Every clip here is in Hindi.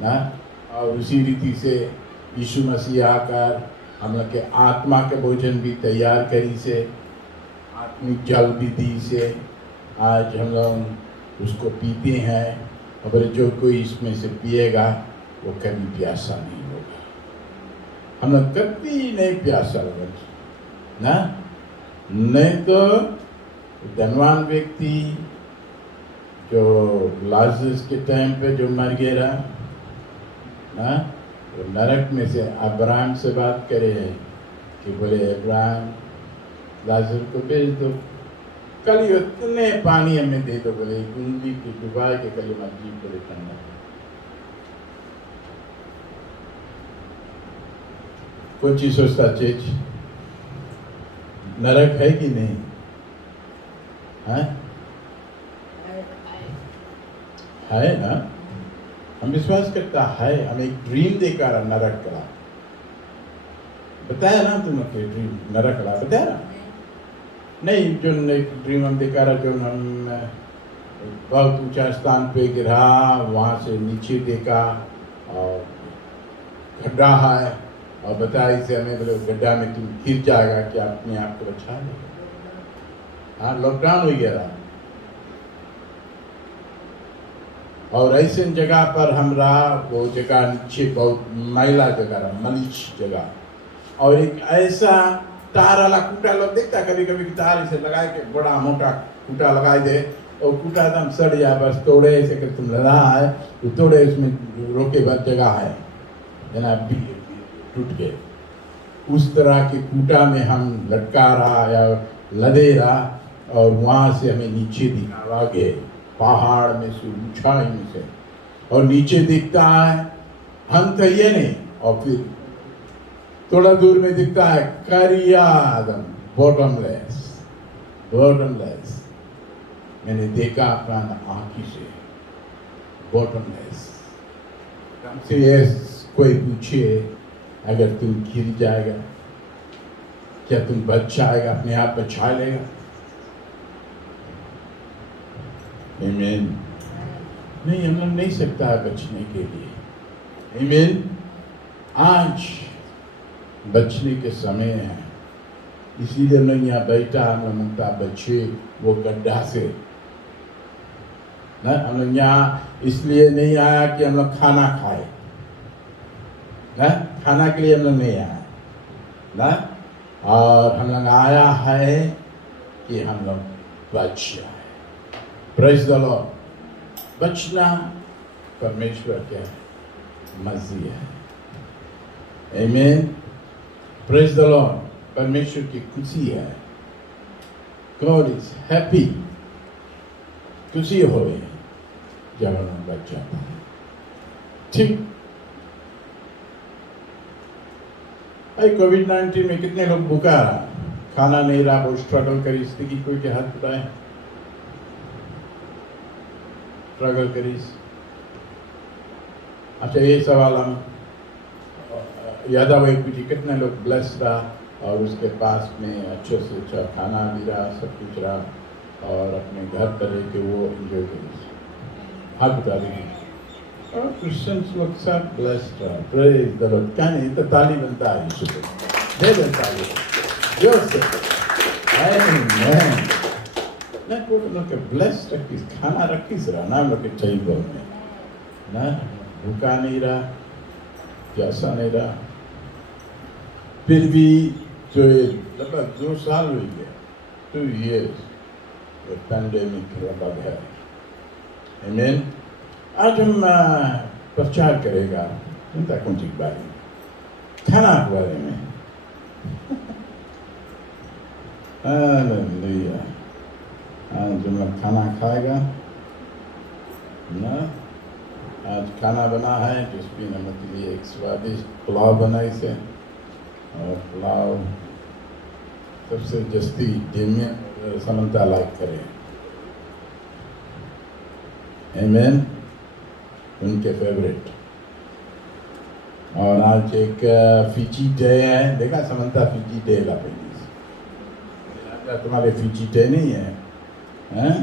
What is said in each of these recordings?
ना। और उसी रीति से यीशु मसीह आकर हम लोग के आत्मा के भोजन भी तैयार करी से, आत्मिक जल भी दी से आज हम लोग उसको पीते हैं। और बोले जो कोई इसमें से पिएगा वो कभी प्यासा नहीं होगा। हम लोग कभी नहीं प्यासा होगा ना। नहीं तो धनवान व्यक्ति जो लाजरस के टाइम पे जो मर गया ना, तो नरक में से अब्राहम से बात करे कि बोले अब्राहम लाजर को भेज दो, कल ही उतने पानी हमें दे दो, बोले उंगली की डुबा के कल मस्जिद को लेकर। कौन चीज सोचता चीज नरक है कि नहीं है ना। हम विश्वास करता है, हम एक ड्रीम देखा रहा नरक का, बताया ना तुम लोग ड्रीम नरक का बताया ना। नहीं, जो ड्रीम हम देखा रहा, जो हम बहुत ऊंचा स्थान पे गिरा, वहाँ से नीचे देखा और गड्ढा है, और बताया इसे हमें बोले गड्ढा में तुम गिर जाएगा कि अपने आप को बचा लेगा। हाँ, लॉकडाउन हो गया था और ऐसे जगह पर हम रहा, वो जगह नीचे बहुत मैला जगह रहा, मलिच जगह, और एक ऐसा तार वाला कूटा लोग देखता कभी कभी तार इसे लगा के बड़ा मोटा कूटा लगाए दे, और कूटा एकदम सड़ जा, बस तोड़े ऐसे कर तुम लगा है तो तोड़े, उसमें रोके बाद जगह है ना, टूट गए। उस तरह के कूटा में हम लटका रहा या लदे रहा, और वहाँ से हमें नीचे दिखा गए पहाड़ में से, ऊंचाई में से, और नीचे दिखता है हम तो ये नहीं, और फिर थोड़ा दूर में दिखता है करिया आदम, बॉटमलेस बॉटमलेस। मैंने देखा अपना आंखी से बॉटमलेस। हमसे ये कोई पूछे अगर तुम गिर जाएगा क्या तुम बच जाएगा, अपने आप बचा लेगा? आमीन। नहीं, हम लोग नहीं सकता बचने के लिए। आमीन। आज बचने के समय है, इसीलिए लोग यहाँ बैठा, हम लोग मुक्ता बचे वो गड्ढा से ना। हम लोग यहाँ इसलिए नहीं आया कि हम लोग खाना खाए ना, खाना के लिए हम लोग नहीं आया ना, और हम लोग आया है कि हम लोग बच जाए। Praise the Lord. बचना परमेश्वर के मर्जी है। आमीन। Praise the Lord. परमेश्वर की खुशी है। God is happy. खुशी हो जब हम बच जाता है। ठीक। कोविड-19 में कितने लोग भूखा रहा, खाना नहीं रहा, वो स्ट्रगल करी, स्थिति कोई के हाथ उठाए, स्ट्रगल करी। अच्छा, ये सवाल हम यादव कुछ कितने लोग ब्लेस्ड रहा और उसके पास में अच्छे से अच्छा खाना भी रहा, सब कुछ रहा, और अपने घर पर रह के वो एंजॉय करी। हाथ उठा देंगे। और क्रिश्चियंस लोग सब ब्लेस्ड रहा। Praise the Lord. क्या नहीं तो ताली बनता है यीशु को, दे दे ताली जोर से। आमीन। ना को लोग के ब्लेस्ड रखी, खाना रखी से रहा ना, लोग के चाहिए में ना, भूखा नहीं रहा, प्यासा नहीं रहा। फिर भी जो लगभग 2 साल हो गया, 2 years पैंडेमिक लगभग है। आमीन। आज हम प्रचार करेगा चिंता कौन सी बारे में, खाना के बारे में। हालेलुया। आज हम लोग खाना खाएगा ना। आज खाना बना है जिसमें हम लोग के लिए एक स्वादिष्ट पुलाव बना इसे, और पुलाव सबसे जस्ती जिनमें समन्ता लाइक करें। आमीन। उनके फेवरेट। और आज एक फीची डे है, देखा समन्ता फीची डे ला पे, तुम्हारे फीची डे नहीं है, हैं?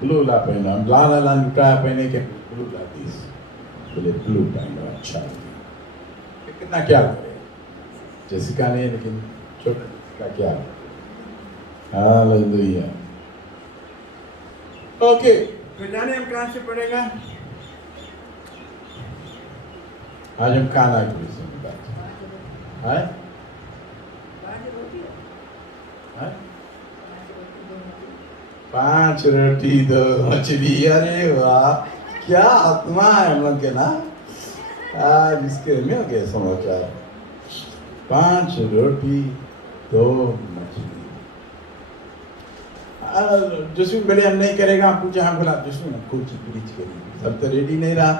ब्लू ला पहना, लाल लुटा पहने के ब्लू ला दीस बोले ब्लू पहनो अच्छा लगे। कितना क्या करे, जेसिका ने, लेकिन छोटा का क्या। हालेलुया। ओके, तो जाने हम कहाँ से पढ़ेगा। आज हम खाना के विषय में बात है। 5 रोटी 2 मछली। अरे वाह, क्या आत्मा है हम लोग के ना। आज इसके में हो गया समाचार। 5 रोटी 2 मछली। जिसमें बोले हम नहीं करेगा, पूछा हम बोला जिसमें कुछ ब्रिज करेंगे, सब तो रेडी नहीं रहा।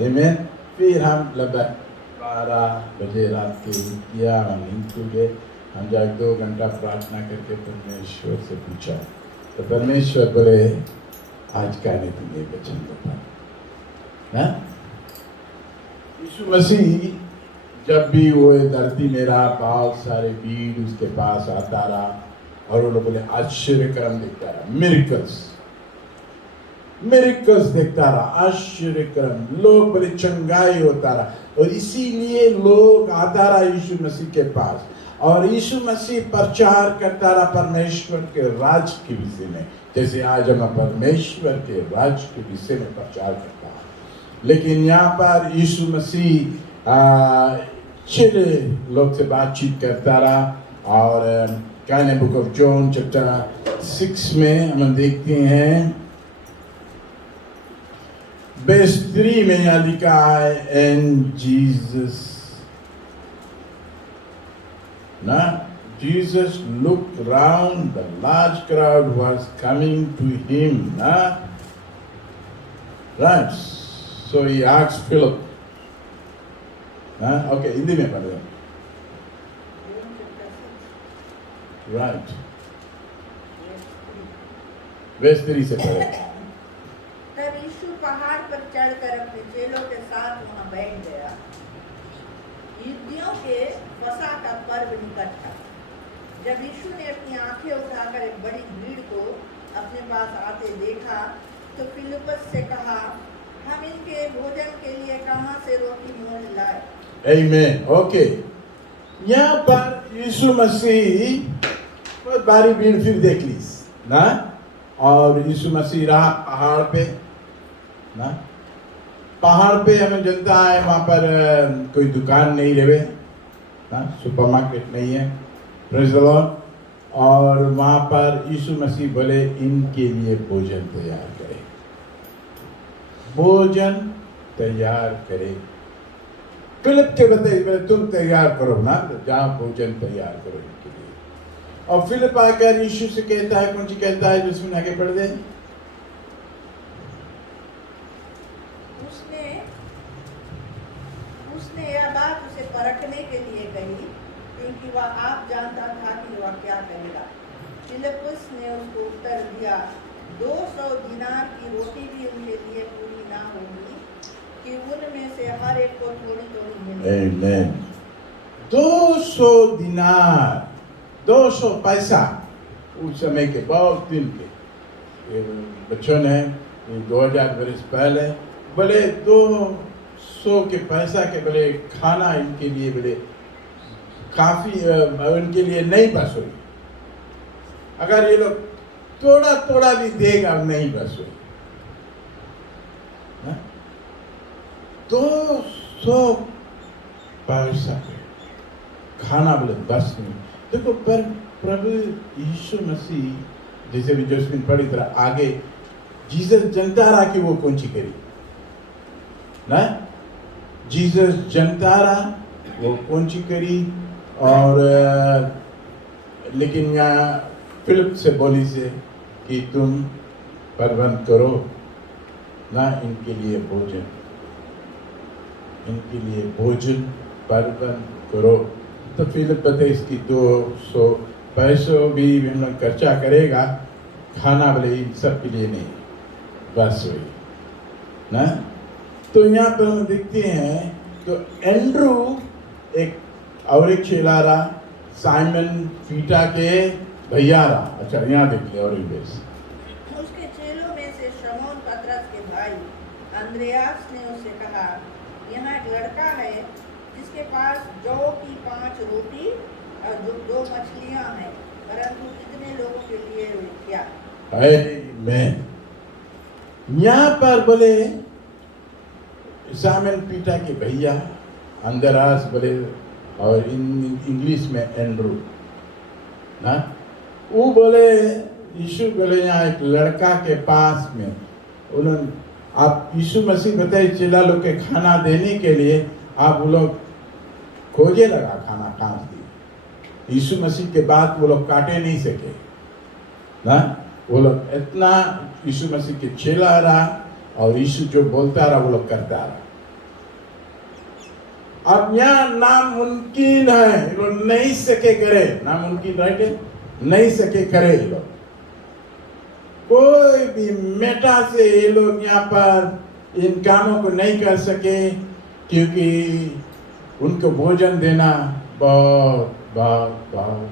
आमीन। फिर हम लगभग 12 बजे रात के किया, हम नींद खुल गए। हम जाके 2 घंटा प्रार्थना करके परमेश्वर से पूछा, तो परमेश्वर बोले आज का नहीं तुम्हें वचन बता। यीशु मसीह जब भी वो धरती में रहा, बहुत सारे भीड़ उसके पास आता रहा और वो लोग बोले आश्चर्य कर्म देखता रहा, मिरेकल्स देखता रहा, आश्चर्य कर्म, लोग बोले चंगाई होता रहा। और इसीलिए लोग आता रहा यीशु मसीह के पास, और यीशु मसीह प्रचार करता रहा परमेश्वर के राज के विषय में, जैसे आज हम परमेश्वर के राज के विषय में प्रचार करता है। लेकिन यहाँ पर यीशु मसीह चिड़े लोग से बातचीत करता रहा। और कहने बुक ऑफ जॉन चैप्टर 6 में हम देखते हैं verse 3 में यहाँ लिखा है, and Jesus looked round, the large crowd was coming to him. Right. So he asked Philip. Okay, Hindi में पढ़ रहे हैं। Right. verse 3 से पढ़े। तब यीशु पहाड़ पर चढ़कर अपने चेलों के साथ वहां बैठ गया। यहूदियों के फसह का पर्व निकट था। जब यीशु ने अपनी आंखें उठाकर एक बड़ी भीड़ को अपने पास आते देखा, तो फिलिप्पस से कहा, हम इनके भोजन के लिए कहां से रोटी मोल लाए। आमीन। ओके, यहाँ पर यीशु मसीह बहुत भारी भीड़ फिर देख ली ना, और यीशु मसीह रहा पहाड़ पे ना। पहाड़ पे हमें जनता है, वहाँ पर कोई दुकान नहीं रहे ना, सुपरमार्केट नहीं है, प्रेज़ द लॉर्ड। और वहाँ पर यीशु मसीह बोले इनके लिए भोजन तैयार करें, भोजन तैयार करें। फिलिप के बताइए तुम तैयार करो ना, जाओ भोजन तैयार करो इनके लिए। और फिलिप आकर यीशु से कहता है, कौन सी कहता है जिसमें आगे पढ़ दे। उसने यह बात उसे परखने के लिए कही, क्योंकि वह आप जानता था कि वह क्या कहेगा। फिलिप्पुस ने उसको उत्तर दिया, 200 दिनार की रोटी भी उनके लिए पूरी ना होगी कि उनमें से हर एक को थोड़ी थोड़ी मिले। आमीन। 200 दिनार, 200 पैसा उस समय के, बहुत दिन के बच्चों ने 2000 वर्ष पहले बोले 200 के पैसा के बोले खाना इनके लिए बोले काफी उनके लिए नहीं बस हुई। अगर ये लोग थोड़ा थोड़ा भी देगा नहीं बस हुई। 200 पैसा खाना बोले बस नहीं। देखो पर प्रभु यीशु मसीह जैसे भी जोसमिन पढ़ी तरह आगे जीसस जनता रहा कि वो कौन सी करी ना, जीसस जनता रहा वो कौन सी करी। और लेकिन यहाँ फिलिप से बोली से कि तुम प्रबंध करो ना इनके लिए भोजन, इनके लिए भोजन प्रबंध करो। तो फिलिप पता इसकी 200 पैसों भी हम लोग खर्चा करेगा, खाना बोले इन सब के लिए नहीं बस हुई ना। तो यहाँ पर हम देखते हैं तो एंड्रू एक और एक चेला रहा, साइमन पीटा के भैया रहा। अच्छा यहाँ देखिए और उसके चेलों में से शमौन पतरस के भाई अंद्रयास ने उससे कहा, यहाँ एक लड़का है जिसके पास जौ की 5 रोटी और 2 मछलियाँ हैं, परंतु कितने लोगों के लिए क्या? आमीन। यहाँ पर बोले सामन पीटा के भैया अंद्रयास बोले, और इंग्लिश में एंड्रू ना, वो बोले यीशु बोले यहाँ एक लड़का के पास में उन्होंने, आप यीशु मसीह बताए चेला लोग के खाना देने के लिए आप वो लोग खोजे लगा खाना कहाँ दिए। यीशु मसीह के बाद वो लोग काटे नहीं सके ना, वो लोग इतना यीशु मसीह के चेला रहा और यीशु जो बोलता रहा वो लोग करता रहा। अब यहाँ नामुमकिन है, लोग नहीं सके करे, नामुमकिन रहते नहीं सके करे लोग, कोई भी मेटा से ये लोग यहाँ पर इन कामों को नहीं कर सके, क्योंकि उनको भोजन देना बहुत बहुत बहुत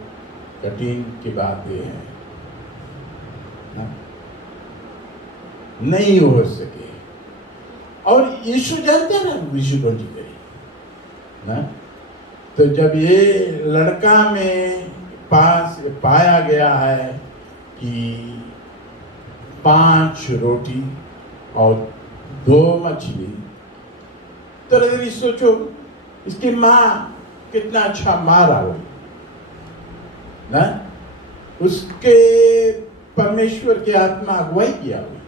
कठिन की बात ये है ना? नहीं हो सके। और यीशु जानते ना यीशु कौन सी करी ना, तो जब ये लड़का में पास पाया गया है कि 5 रोटी और 2 मछली, तो यदि सोचो इसकी माँ कितना अच्छा मारा हो ना, उसके परमेश्वर की आत्मा अगुवाई किया हुई,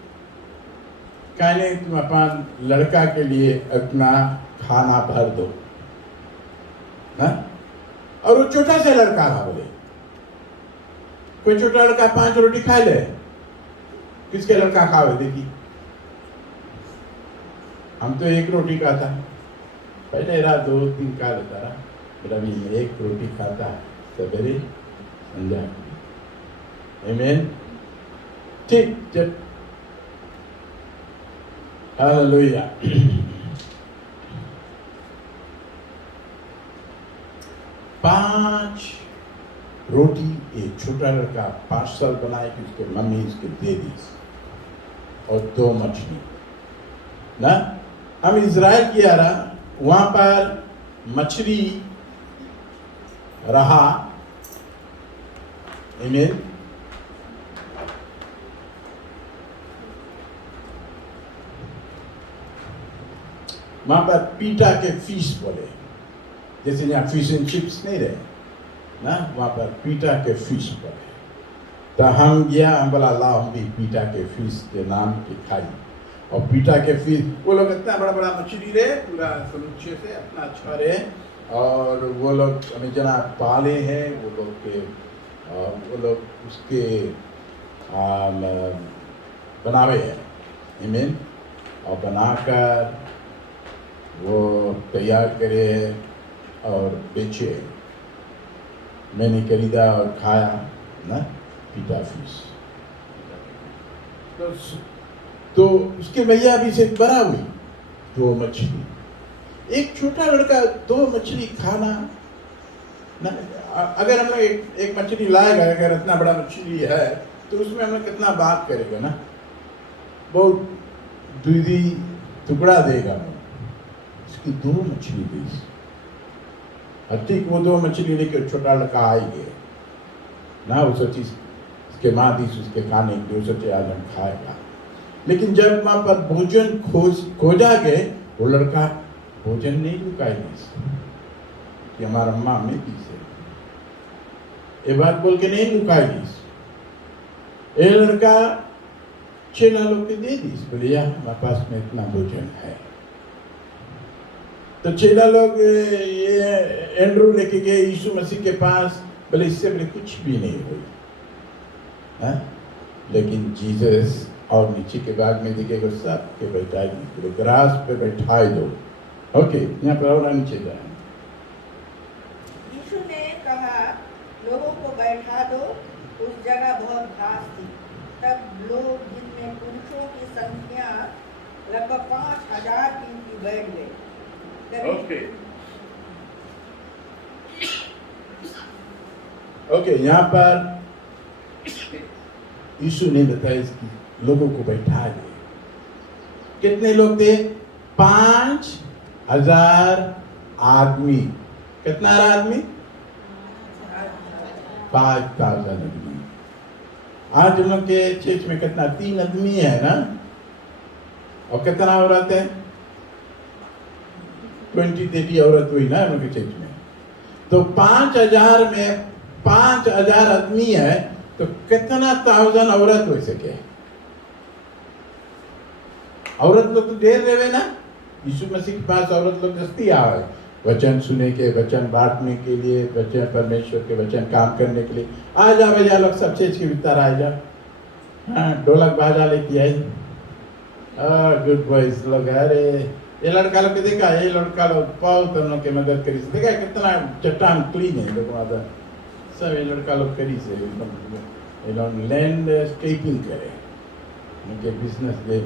कहने तुम अपन लड़का के लिए अपना खाना भर दो ना। और वो छोटा सा लड़का था, बोले कोई छोटा लड़का 5 रोटी खा ले, किसके लड़का खावे देखी। हम तो 1 रोटी खाता, पहले रात 2-3 खा लेता रहा, मेरा भी 1 रोटी खाता है सवेरे संध्या। आमीन। ठीक, जब हालेलुया। 5 रोटी एक छोटा लड़का पार्सल बनाए कि उसके मम्मी उसके दे दी, और 2 मछली ना। हम इज़राइल किया रहा, वहां पर मछली रहा। आमीन। वहां पर पीटा के फिश बोले, जैसे यहाँ फिश एंड चिप्स नहीं रहे ना, वहाँ पर पीटा के फिश बोले। तो हम गया, हम बोला ला हम भी पीटा के फिश के नाम की खाई। और पीटा के फिश वो लोग इतना बड़ा बड़ा मछली रहे, पूरा समुचे से अपना अच्छा रहे, और वो लोग हमें जना पाले हैं वो लोग के, वो लोग उसके बनावे हैं। आमीन। और बनाकर वो तैयार करे और बेचे। मैंने खरीदा और खाया ना पीटा फिश। तो उसके भैया भी से बड़ा हुई 2 मछली, एक छोटा लड़का 2 मछली खाना ना। अगर हम लोग एक मछली लाएगा, अगर इतना बड़ा मछली है तो उसमें हम लोग कितना बात करेगा ना, बहुत दूधी टुकड़ा देगा, इसकी 2 मछली दी। ठीक वो 2 मछली लेकर छोटा लड़का आएंगे ना, वो सोची उसके माँ दी उसके खाने के लिए, सोचे आज हम खाएगा। लेकिन जब वहाँ पर भोजन खोजा गए, वो लड़का भोजन नहीं लुकाएगा कि हमारा अम्मा में दी से, ये बात बोल के नहीं लुकाएगी। ये लड़का चेला लोग के दे दी, बोले हमारे पास में इतना भोजन है। तो चेला लोग ये एंड्रू लेके गए यीशु मसीह के पास, बोले इससे बोले कुछ भी नहीं हुई है। लेकिन जीसस और नीचे के बाद में दिखेगा सब के बैठाएगी, बोले ग्रास पे बैठाए दो। ओके, यहाँ पर और नीचे जाए। यीशु ने कहा लोगों को बैठा दो। उस जगह बहुत घास थी। तब लोग, जिनमें पुरुषों की संख्या लगभग 5000 की बैठ गए। ओके, यहाँ पर यीशु ने बताया इसकी लोगों को बैठा दे। कितने लोग थे? 5,000 आदमी। कितना आदमी? 5,000 आदमी। आज हम लोग के चर्च में कितना? 3 आदमी है ना, और कितना औरत है? 20-30 औरत हुई ना हम लोग के चर्च में। तो 5,000 में 5,000 आदमी है, तो कितना 1,000 औरत हो सके? औरत लोग तो ढेर रहे ना, यीशु मसीह के पास औरत लोग दस्ती आए वचन सुने के, वचन बांटने के लिए, वचन परमेश्वर के वचन काम करने के लिए। आ जा भैया लोग सब चीज के भीतर आ जा। हाँ, ढोलक बाजा लेके आई। गुड बॉयज लोग। अरे ये लड़का लोग देखा, ये लड़का लोग बहुत हम लोग के मदद करी से। देखा कितना चट्टान क्लीन है लोग मदद सब ये लड़का लोग करी से। ये लोग लैंडस्केपिंग करे, उनके बिजनेस दे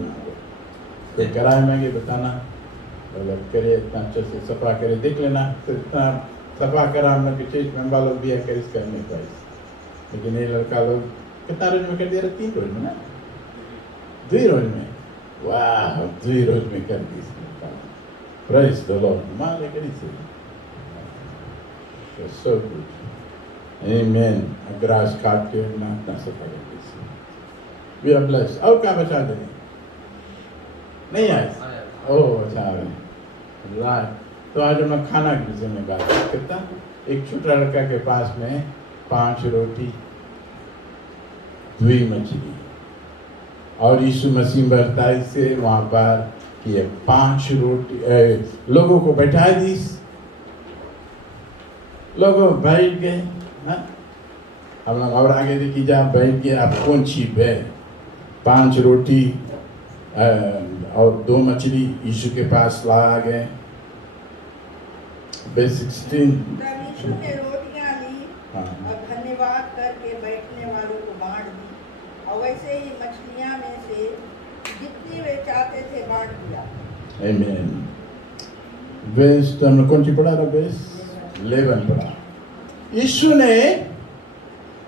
तो कराए महंगे बताना, अगर करे इतना अच्छे से सफा करे, देख लेना तो इतना सफा करा हम लोग के चीज में लोग भी है करीस करने का। लेकिन ये लड़का लोग कितना रोज में कर दिया? 3 रोज में ना, 2 रोज में। वाह, 2 रोज में कर दी। Praise the Lord. Male करी से so good. Amen. ग्रास काट के नाचना सफा करके से we are blessed. और क्या बचा दें? नहीं आए? ओह अच्छा है। राइट। तो आज हम खाना के विषय में बात करता। एक छोटा लड़का के पास में 5 रोटी 2 मछली, और यीशु मसीह बरताई से वहां पर कि 5 रोटी लोगों को बैठा दी। लोगों बैठ गए। हम लोग और आगे देखिए, जहाँ बैठ गए आप कौन चीज है? 5 रोटी और 2 मछली यीशु के पास ला गए। Verse 16। तब यीशु ने रोटियां ली और धन्यवाद करके बैठने वालों को बांट दी, और वैसे ही मछलियां में से जितनी वे चाहते थे बांट दिया। Amen। Verse तो हमने कौन सी पढ़ा था? Verse 11 पढ़ा। यीशु ने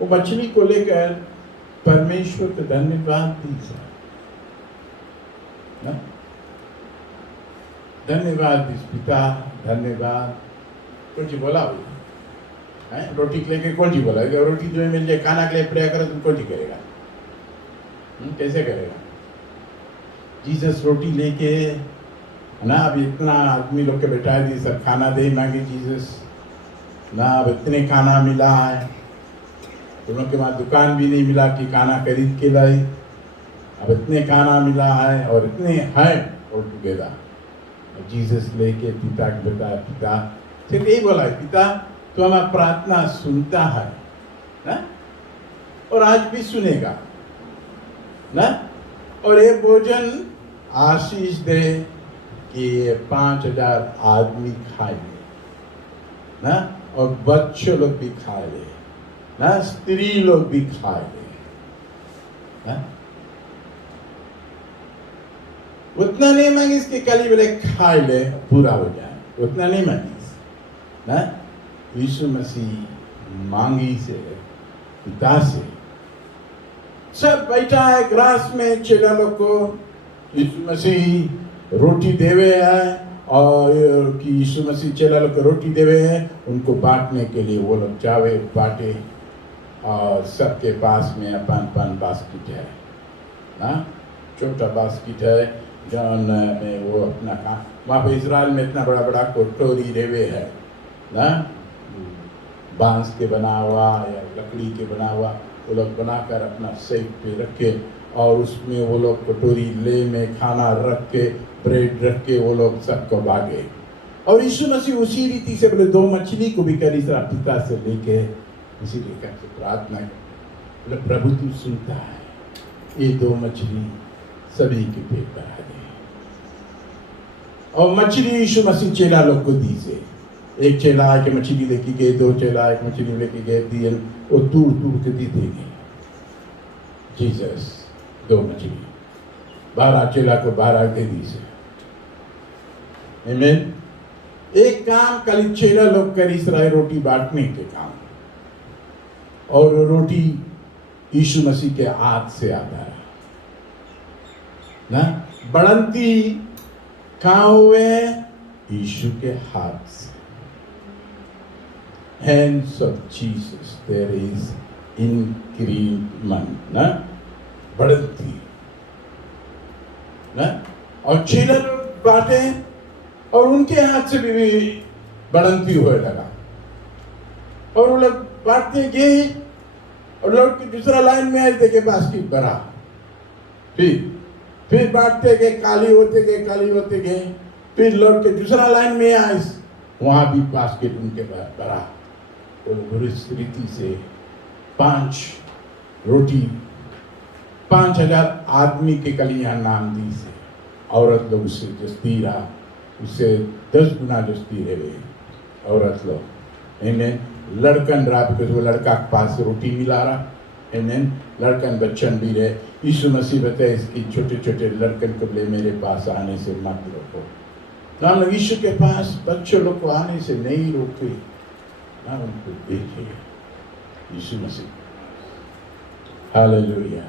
वो मछली को लेकर परमेश्वर को धन्यवाद दी। धन्यवाद पिता, धन्यवाद। कौन सी बोला वो है? रोटी के लेके कौन सी बोला? रोटी तुम्हें मिल जाए, खाना के लिए प्रेयर करो, तुम कौन सी करेगा? कैसे करेगा? जीसस रोटी लेके ना, अब इतना आदमी लोग के बैठा दी, सब खाना दे मांगे जीसस ना। अब इतने खाना मिला है, तुम लोग के वहाँ दुकान भी नहीं मिला कि खाना खरीद के लाई। अब इतने खाना मिला है और इतने हैं और टुगेदर। जीसस लेके पिता को बताया, पिता सिर्फ यही बोला है, पिता तो हमारा प्रार्थना सुनता है ना, और आज भी सुनेगा ना। और ये भोजन आशीष दे कि 5,000 आदमी खाए ना, और बच्चे लोग भी खाए ना, स्त्री लोग भी खाए ना। उतना नहीं मांगी इसके कली बोले खाए ले पूरा हो जाए, उतना नहीं मांगी ना। यीशु मसीह मांगी से, पिता से। सब बैठा है ग्रास में, चेला लोग को यीशु मसीह रोटी देवे है, और कि यीशु मसीह चेला लोग को रोटी देवे है, उनको बांटने के लिए वो लोग जावे बांटे, और सबके पास में अपन बास्केट है ना, छोटा बास्केट है जौन में वो अपना काम। वहाँ पर इजराइल में इतना बड़ा बड़ा कटोरी रेवे है ना, बांस के बना हुआ या लकड़ी के बना हुआ, वो लोग बनाकर अपना सेक पे रखे, और उसमें वो लोग कटोरी ले में खाना रख के, ब्रेड रख के वो लोग सबको बांटे। और यीशु मसीह उसी रीति से बोले 2 मछली को भी करी तरह पिता से लेके इसी लेकर से प्रार्थना बोले, प्रभु तू सुनता है, ये 2 मछली सभी के पेट पर आ गए। और मछली यीशु मसीह चेला लोग को दी से, एक चेला आके मछली लेके गए, 2 चेला एक मछली लेके गए, दिए वो दूर दूर के दी देंगे। जीसस 2 मछली 12 चेला को 12 दे दी से। आमीन। एक काम कल चेला लोग कर इसराइल रोटी बांटने के काम, और रोटी यीशु मसीह के हाथ से आता है ना। बढ़ंती कहाँ हुए? यीशु के हाथ से। Hands of Jesus, there is increment, ना बढ़ंती ना। और चेला लोग बांटे और उनके हाथ से भी बढ़ंती होने लगा और वो लोग बांटते गए और लौट के दूसरा लाइन में आए, देखे बास्केट भरा। फिर बांटते गए, काली होते गए। फिर लौट के दूसरा लाइन में आए, वहां भी बास्केट उनके भरा। और बुरी रीति से 5 रोटी 5,000 आदमी के कलियां नाम दी से। औरत लोग उससे जस्ती रहा, उससे 10 गुना जस्ती रह गई औरत लोग। इन्हें लड़कन रहा, बिकॉज वो लड़का के पास रोटी मिला रहा। इन्हें लड़कन बच्चन भी रहे। यीशु मसीह बताए इसकी छोटे छोटे लड़कन को ले मेरे पास आने से मत रोको। ना लोग यीशु के पास बच्चों लोग को आने से नहीं रोके, ना उनको देखे यीशु मसीह। हालेलुया।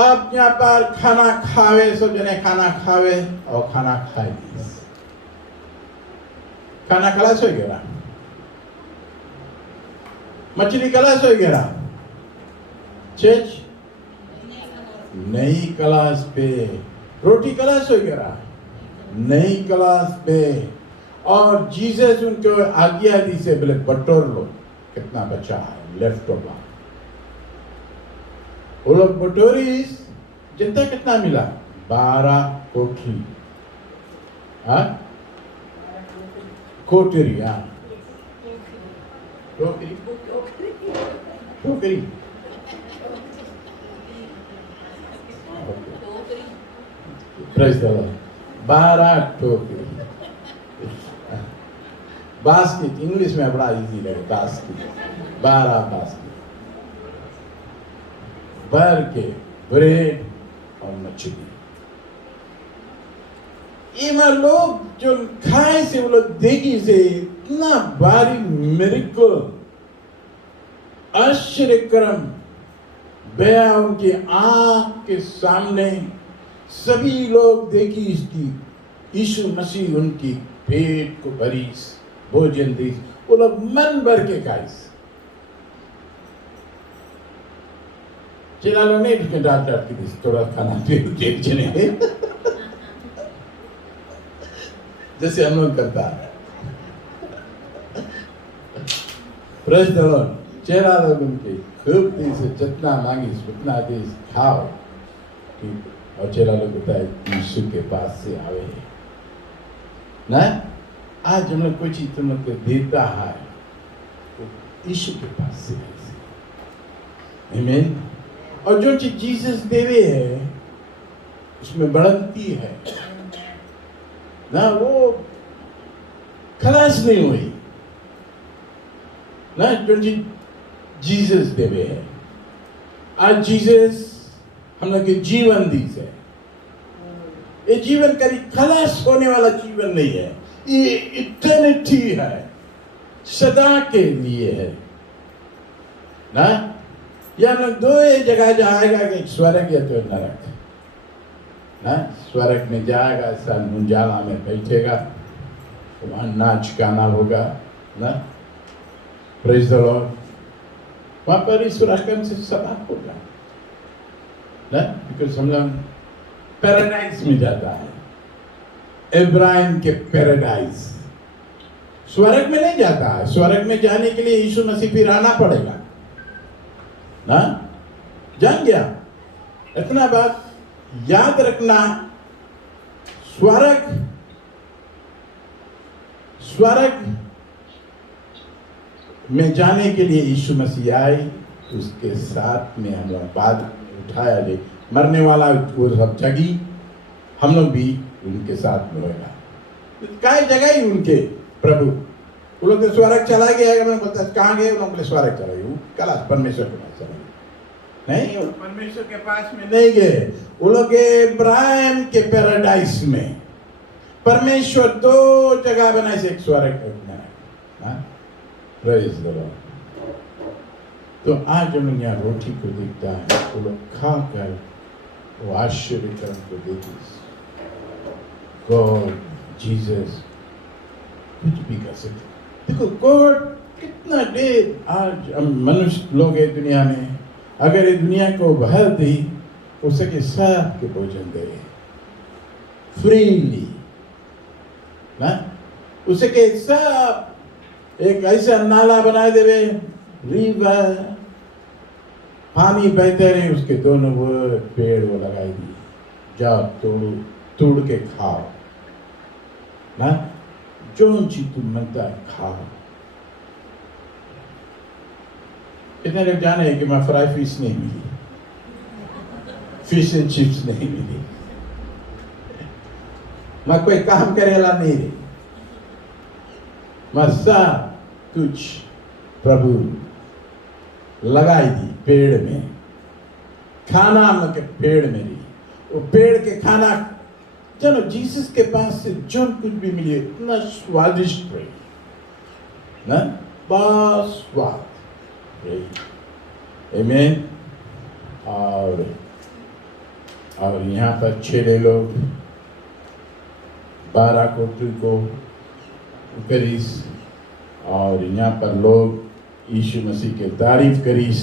अब यहाँ पर खाना खावे, सब जने खाना खावे और खाना खाए। खाना खलास हो गया, मछली खलास हो गया, चेच नई क्लास पे, रोटी क्लास हो गया नई क्लास पे। और जीसस उनको आज्ञा दी से बोले बटोर लो कितना बचा है, लेफ्ट ओवर। वो लोग बटोरी, जितना कितना मिला 12 कोठरी। हाँ कोठरी, हाँ टोकरी टोकरी प्रेज द लॉर्ड। 12 टोकरी। बास्केट इंग्लिश में बड़ा इजी लगे, बास्केट 12 बास्केट भर के ब्रेड और मछली। ये लोग जो खाए से वो लोग देखी से इतना भारी मिरेकल, आश्चर्यक्रम बया उनकी आंख के सामने। सभी लोग देखी इसकी। यीशु मसीह उनकी पेट को भरी, भोजन दी, वो लोग मन भर के खाए। चेला लोग नहीं उसमें डांट के दी, थोड़ा खाना दे चने जैसे हम लोग करता है। Praise the Lord. चेला लोग उनके खूब दी से जितना मांगी उतना दे खाओ। और चेला लोग बताए यीशु के पास से आवे ना। आज हम लोग कोई चीज तुम लोग को देता है तो यीशु के पास से आमीन। और जो चीज जीसस देवे है उसमें बढ़ती है ना, वो खलास नहीं हुई ना। जो चीज जीसस देवे है, आज जीसस हम लोग के जीवन दी है। ये जीवन कभी खलास होने वाला जीवन नहीं है, ये इटर्निटी है, सदा के लिए है ना। या लोग 2 जगह जाएगा कि स्वर्ग या तो नरक ना। स्वर्ग में जाएगा, ऐसा मुंजाला में बैठेगा, वहां नाच गाना होगा ना। Praise the Lord. वहां पर ईश्वर रकम से सदा होगा ना, बिकॉज हम लोग पैराडाइज में जाता है। इब्राहिम के पैराडाइज, स्वर्ग में नहीं जाता है। स्वर्ग में जाने के लिए यीशु मसीह फिर आना पड़ेगा ना। जान गया, इतना बात याद रखना। स्वर्ग में जाने के लिए यीशु मसीह आए, उसके साथ में हम लोग बाद उठाया ले, मरने वाला वो सब जगी, हम लोग भी उनके साथ में होगा। काय जगह ही उनके प्रभु, वो लोग तो स्वर्ग चला गया। बोलता कहाँ गए? उन्होंने बोले स्वर्ग चला गए, कला परमेश्वर के पास चला गए। नहीं, वो परमेश्वर के पास में नहीं गए, वो लोग इब्राहिम के पैराडाइस में। परमेश्वर 2 जगह बनाए से, एक स्वर्ग बनाया। Praise the Lord. तो आज हम यहाँ रोटी को देखता है, वो लोग खाकर वो आश्चर्य कर्म को देखी। गॉड जीसस कुछ भी कर सकते। देखो गॉड कितना देर आज हम मनुष्य लोग हैं दुनिया में, अगर ये दुनिया को भर दी उसके सब के भोजन दे फ्रीली ना, उसके सब एक ऐसा नाला बना देवे, रिवर पानी बहते रहे, उसके दोनों वो पेड़ वो लगाई दिए, जाओ तोड़ के खाओ ना, जो चीज तुम मनता है खाओ। इतने लोग जाने हैं कि मैं फ्राई फिश नहीं मिली, फिश एंड चिप्स नहीं मिली, मैं कोई काम करेला नहीं रे, मैं सब कुछ प्रभु लगाई दी पेड़ में, खाना हम के पेड़ में रही, वो पेड़ के खाना चलो जीसस के पास से जो कुछ भी मिले इतना स्वादिष्ट रही ना, बहुत स्वाद रही। आमीन। और यहाँ पर 6 लोग 12 को करीस, और यहाँ पर लोग यीशु मसीह के तारीफ करीस।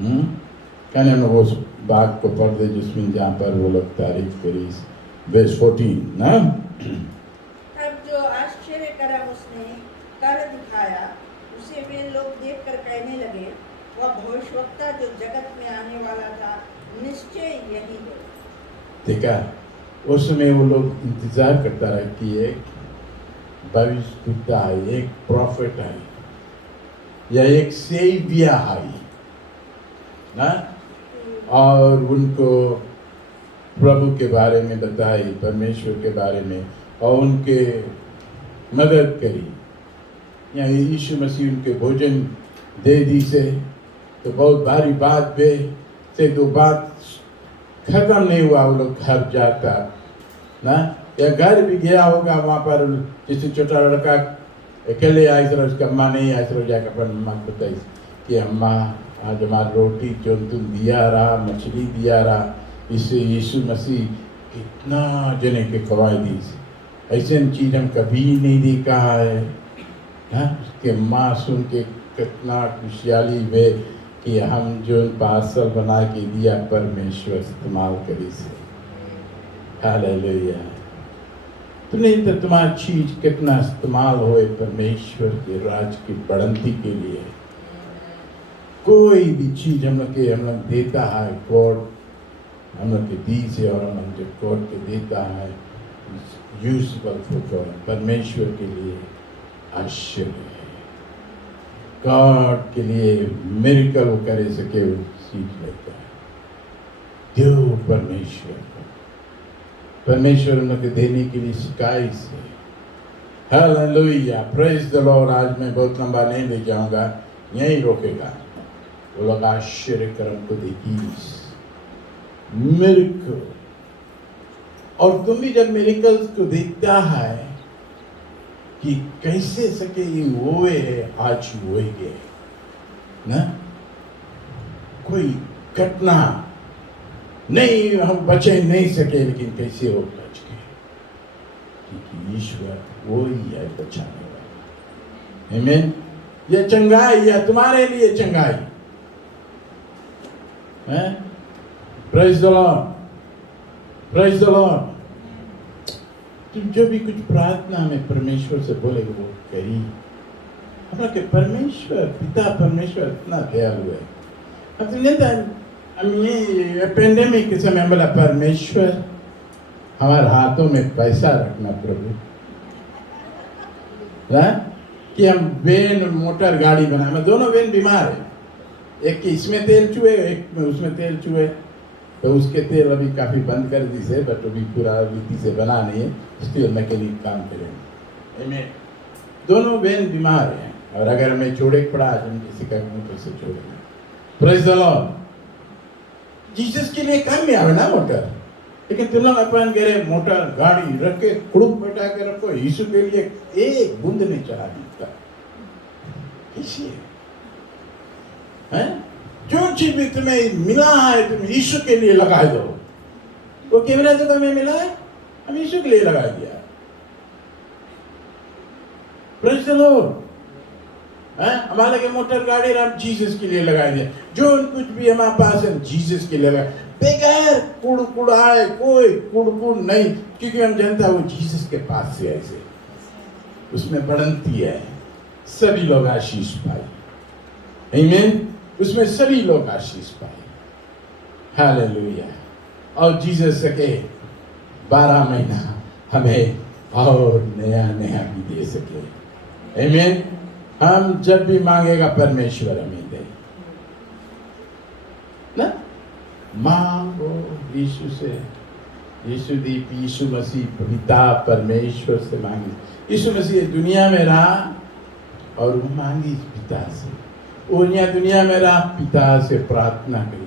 कहने में वो बात को पढ़ दे जिसमें जहाँ पर वो लोग तारीफ करीस, verse 14 ना। तब जो आश्चर्य कर्म उसने कर दिखाया उसे वे लोग देखकर कहने लगे, वह भविष्यवक्ता जो जगत में आने वाला था निश्चय यही है। देखा, उस समय वो लोग इंतजार करता रहा कि एक भविष्यवक्ता है, एक प्रॉफिट है, या एक सेवियर है ना, और उनको प्रभु के बारे में बताई, परमेश्वर के बारे में, और उनके मदद करी। या यीशु मसीह उनके भोजन दे दी से तो बहुत भारी बात बे से तो बात खत्म नहीं हुआ, वो लोग घर जाता ना, या घर भी गया होगा वहाँ पर, जैसे छोटा लड़का अकेले आए सर, उसका अम्मा नहीं आए सर, जाकर अपन अम्मा को बताई कि अम्मा आज हमारा रोटी जो तुम दिया रहा, मछली दिया रहा, इससे यीशु मसीह कितना जने के खवाई दी, ऐसे चीज हम कभी नहीं देखा है ना। उसके माँ सुन के कितना खुशहाली वे कि हम जो पार्सल बना के दिया परमेश्वर इस्तेमाल करी से। हालेलुया। तो नहीं तो तुम्हारी चीज कितना इस्तेमाल होए परमेश्वर के राज की बढ़ंती के लिए। कोई भी चीज हम लोग देता है, गॉड हम लोग के दी से, और हम लोग जब गॉड के देता है यूजफुल फॉर गॉड, परमेश्वर के लिए आश्चर्य है। गॉड के लिए मिरेकल वो करे सके वो सीख लेता है। देव परमेश्वर उन लोग के देने के लिए सिखाई से। Hallelujah, praise the Lord. आज मैं बहुत लंबा नहीं ले जाऊंगा, यहीं रोकेगा। वो लोग आश्चर्य कर्म को देखी, मिरेकल। और तुम भी जब मिरेकल्स को देखता है कि कैसे सके ये हुए आज हुए गए ना, कोई घटना नहीं हम बचे नहीं सके, लेकिन कैसे वो बच गए, क्योंकि ईश्वर वो ही है बचाने वाला। आमीन। ये चंगाई या तुम्हारे लिए चंगाई है। Praise the Lord, praise the Lord. तुम जो भी कुछ प्रार्थना में परमेश्वर से बोले वो करी। हमारा के परमेश्वर पिता परमेश्वर इतना दयालु है। अब तुम जानते हैं ये पेंडेमिक के समय बोला परमेश्वर हमारे हाथों में पैसा रखना प्रभु, कि हम वैन मोटर गाड़ी बनाए। मैं दोनों वैन बीमार है, एक की इसमें तेल चुए, एक में उसमें तेल चुए, तो उसके तेल अभी काफ़ी बंद कर दी से, बट अभी पूरा रीति से बना नहीं है, स्टील मैकेनिक काम करेंगे। इनमें दोनों बहन बीमार हैं, और अगर हमें छोड़े पड़ा आज हम किसी का मुँह कैसे छोड़ेंगे। Praise the Lord. जीसस के लिए काम में आवे ना मोटर, लेकिन तुम लोग अपन कह रहे मोटर गाड़ी रख के कुड़ुक बैठा के रखो, यीशु के लिए एक बूंद नहीं चला सकता। कैसे है? जो चीज भी तुम्हें मिला है तुम यीशु के लिए लगा दो। वो कैमरा तो हमें मिला है, हम यीशु के लिए लगा दिया। Praise the Lord. हमारे के मोटर गाड़ी हम जीसस के लिए लगा दिया, जो कुछ भी हमारे पास है जीसस के लिए लगा, बेकार कुड़कुड़ाए कोई कुड़कुड़ नहीं, क्योंकि हम जानता है वो जीसस के पास से ऐसे उसमें बढ़ंती है, सभी लोग आशीष पाए। आमीन। उसमें सभी लोग आशीष पाए। हालेलुया। और जीसस सके 12 महीना हमें और नया नया भी दे सके। आमीन। हम जब भी मांगेगा परमेश्वर हमें दे ना। मांगो यीशु से, यीशु दीप यीशु मसीह पिता परमेश्वर से मांगी। यीशु मसीह दुनिया में रहा और वो मांगी पिता से, वो यहाँ दुनिया में रहा पिता से प्रार्थना करी।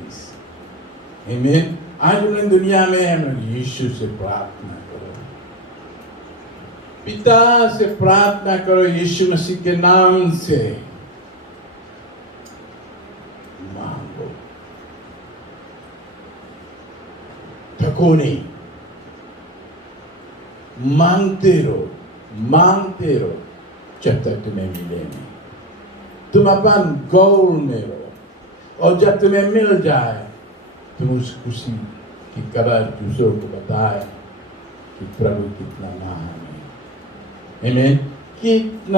आमीन। आज उन्हें दुनिया में हम यीशु से प्रार्थना करो, पिता से प्रार्थना करो, यीशु मसीह के नाम से मांगो, थको नहीं, मांगते रहो जब तक तुम्हें मिले नहीं। तुम अपन गोल में रहो, और जब तुम्हें मिल जाए तुम उस खुशी की कदर दूसरों को बताए कि प्रभु कितना महान है। आमीन। कितना